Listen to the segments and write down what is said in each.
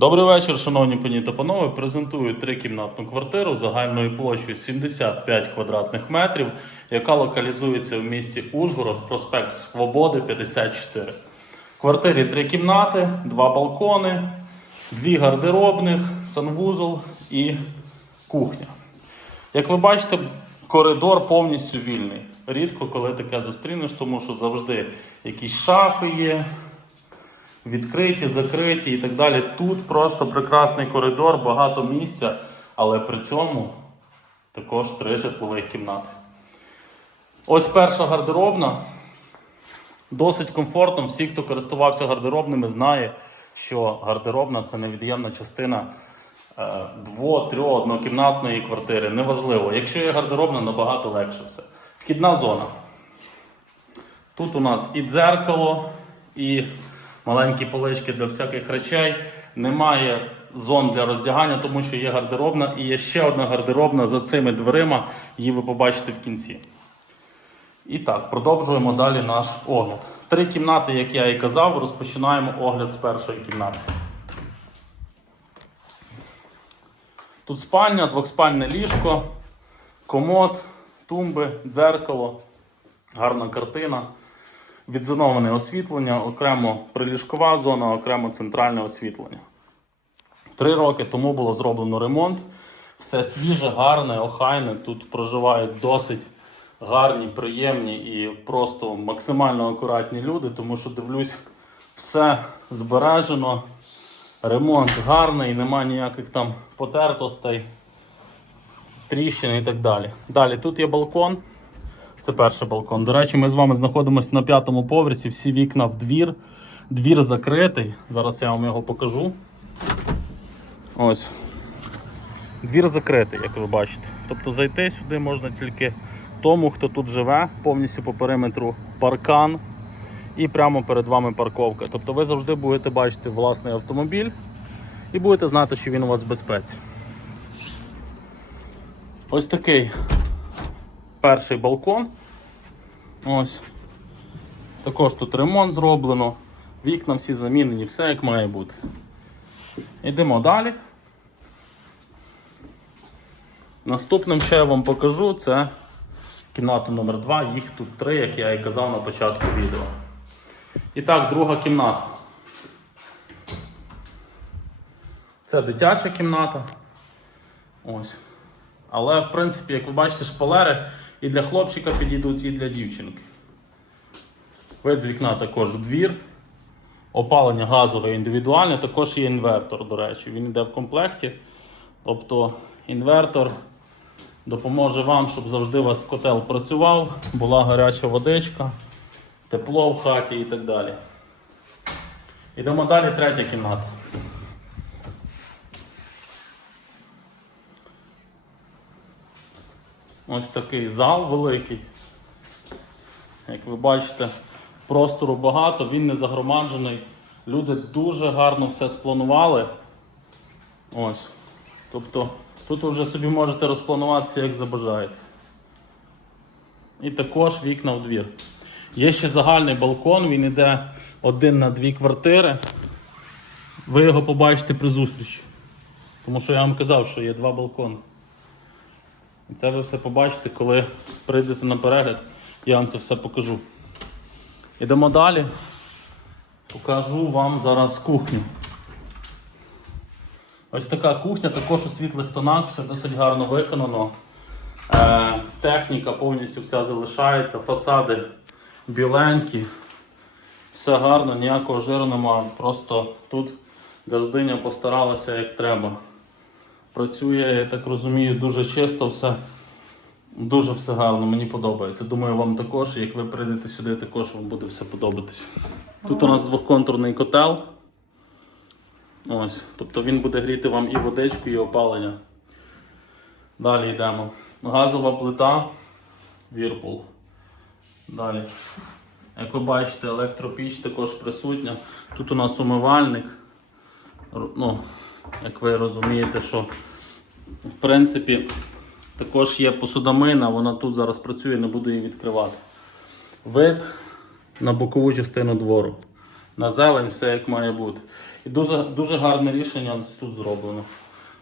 Добрий вечір, шановні пані та панове. Презентую трикімнатну квартиру загальною площею 75 квадратних метрів, яка локалізується в місті Ужгород, проспект Свободи 54. В квартирі три кімнати, два балкони, дві гардеробних, санвузол і кухня. Як ви бачите, коридор повністю вільний. Рідко коли таке зустрінеш, тому що завжди якісь шафи є, відкриті, закриті і так далі. Тут просто прекрасний коридор, багато місця, але при цьому також три житлових кімнати. Ось перша гардеробна. Досить комфортно. Всі, хто користувався гардеробними, знає, що гардеробна це невід'ємна частина е, дво, трьох, однокімнатної квартири. Неважливо. Якщо є гардеробна, набагато легше все. Вхідна зона. Тут у нас і дзеркало, і маленькі полички для всяких речей. Немає зон для роздягання, тому що є гардеробна і є ще одна гардеробна за цими дверима. Її ви побачите в кінці. І так, продовжуємо далі наш огляд. Три кімнати, як я і казав, розпочинаємо огляд з першої кімнати. Тут спальня, двохспальне ліжко, комод, тумби, дзеркало, гарна картина, відзоноване освітлення, окремо приліжкова зона, окремо центральне освітлення. Три роки тому було зроблено ремонт. Все свіже, гарне, охайне. Тут проживають досить гарні, приємні і просто максимально акуратні люди, тому що дивлюсь, все збережено, ремонт гарний, немає ніяких там потертостей, тріщин і так далі. Далі тут є балкон. Це перший балкон. До речі, ми з вами знаходимося на п'ятому поверсі, всі вікна в двір. Двір закритий. Зараз я вам його покажу. Ось. Двір закритий, як ви бачите. Тобто зайти сюди можна тільки тому, хто тут живе, повністю по периметру паркан і прямо перед вами парковка. Тобто ви завжди будете бачити власний автомобіль і будете знати, що він у вас в безпеці. Ось такий перший балкон. Ось. Також тут ремонт зроблено, вікна всі замінені, все як має бути. Йдемо далі. Наступним, що я вам покажу, це кімната номер 2 Їх тут три, як я і казав на початку відео. І так, друга кімната. Це дитяча кімната. Ось. Але, в принципі, як ви бачите, шпалери і для хлопчика підійдуть, і для дівчинки. Вид з вікна також в двір. Опалення газове індивідуальне, також є інвертор, до речі. Він йде в комплекті. Тобто інвертор допоможе вам, щоб завжди у вас котел працював, була гаряча водичка, тепло в хаті і так далі. Йдемо далі, третя кімната. Ось такий зал великий. Як ви бачите, простору багато, він не загромаджений. Люди дуже гарно все спланували. Ось. Тобто тут ви вже собі можете розплануватися, як забажаєте. І також вікна в двір. Є ще загальний балкон, він йде один на дві квартири. Ви його побачите при зустрічі. Тому що я вам казав, що є два балкони. І це ви все побачите, коли прийдете на перегляд, я вам це все покажу. Йдемо далі. Покажу вам зараз кухню. Ось така кухня, також у світлих тонах, все досить гарно виконано. Е, техніка повністю вся залишається, фасади біленькі, все гарно, ніякого жиру немає. Просто тут газдиня постаралася як треба. Працює, я так розумію, дуже чисто все. Дуже все гарно, мені подобається. Думаю, вам також, як ви прийдете сюди, також вам буде все подобатися. Тут у нас двохконтурний котел. Ось, тобто він буде гріти вам і водичку, і опалення. Далі йдемо. Газова плита Whirlpool. Далі. Як ви бачите, електропіч також присутня. Тут у нас умивальник. Ну, як ви розумієте, що в принципі також є посудомийна, вона тут зараз працює, не буду її відкривати. Вид на бокову частину двору. На зелень все як має бути. І дуже, дуже гарне рішення тут зроблено.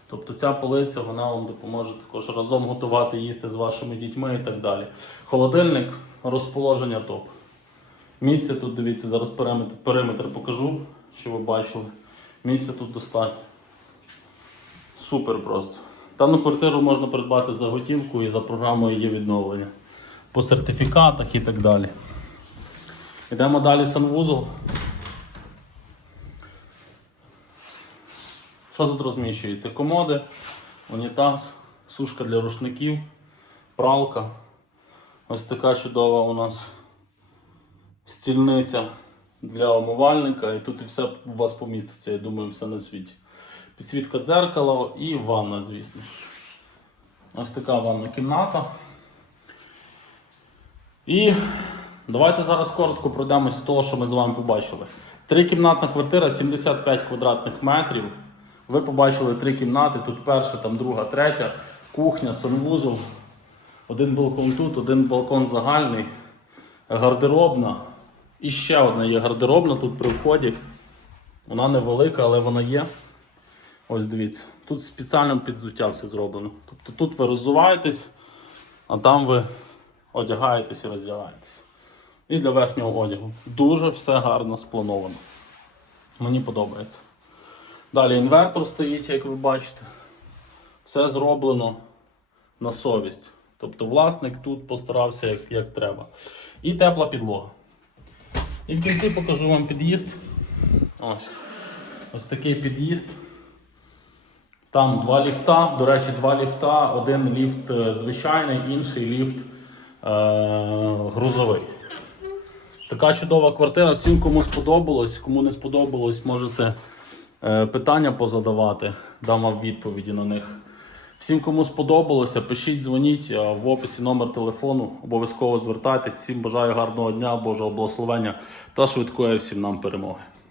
Тобто ця полиця вона вам допоможе також разом готувати, їсти з вашими дітьми і так далі. Холодильник, розположення топ. Місця тут, дивіться, зараз периметр, периметр покажу, що ви бачили. Місця тут достатньо. Супер просто. Дану квартиру можна придбати за готівку і за програмою її відновлення. По сертифікатах і так далі. Йдемо далі санвузол. Що тут розміщується? Комоди, унітаз, сушка для рушників, пралка. Ось така чудова у нас стільниця для омивальника. І тут і все у вас поміститься, я думаю, все на світі. Підсвітка дзеркала і ванна, звісно. Ось така ванна кімната. І давайте зараз коротко пройдемось з того, що ми з вами побачили. Трикімнатна квартира 75 квадратних метрів. Ви побачили три кімнати, тут перша, там друга, третя, кухня, санвузол. Один балкон тут, один балкон загальний, гардеробна. І ще одна є гардеробна тут при вході. Вона невелика, але вона є. Ось дивіться. Тут спеціально під взуття все зроблено. Тобто тут ви роззуваєтесь, а там ви одягаєтесь і роздягаєтесь. І для верхнього одягу. Дуже все гарно сплановано. Мені подобається. Далі інвертор стоїть, як ви бачите. Все зроблено на совість. Тобто власник тут постарався як, як треба. І тепла підлога. І в кінці покажу вам під'їзд. Ось. Ось такий під'їзд. Там два ліфта. До речі, два ліфта. Один ліфт е, звичайний, інший ліфт е- грузовий. Така чудова квартира. Всім, кому сподобалось, кому не сподобалось, можете е, питання позадавати. Дам вам відповіді на них. Всім, кому сподобалося, пишіть, дзвоніть е, в описі номер телефону. Обов'язково звертайтесь. Всім бажаю гарного дня, Божого благословення та швидкої всім нам перемоги.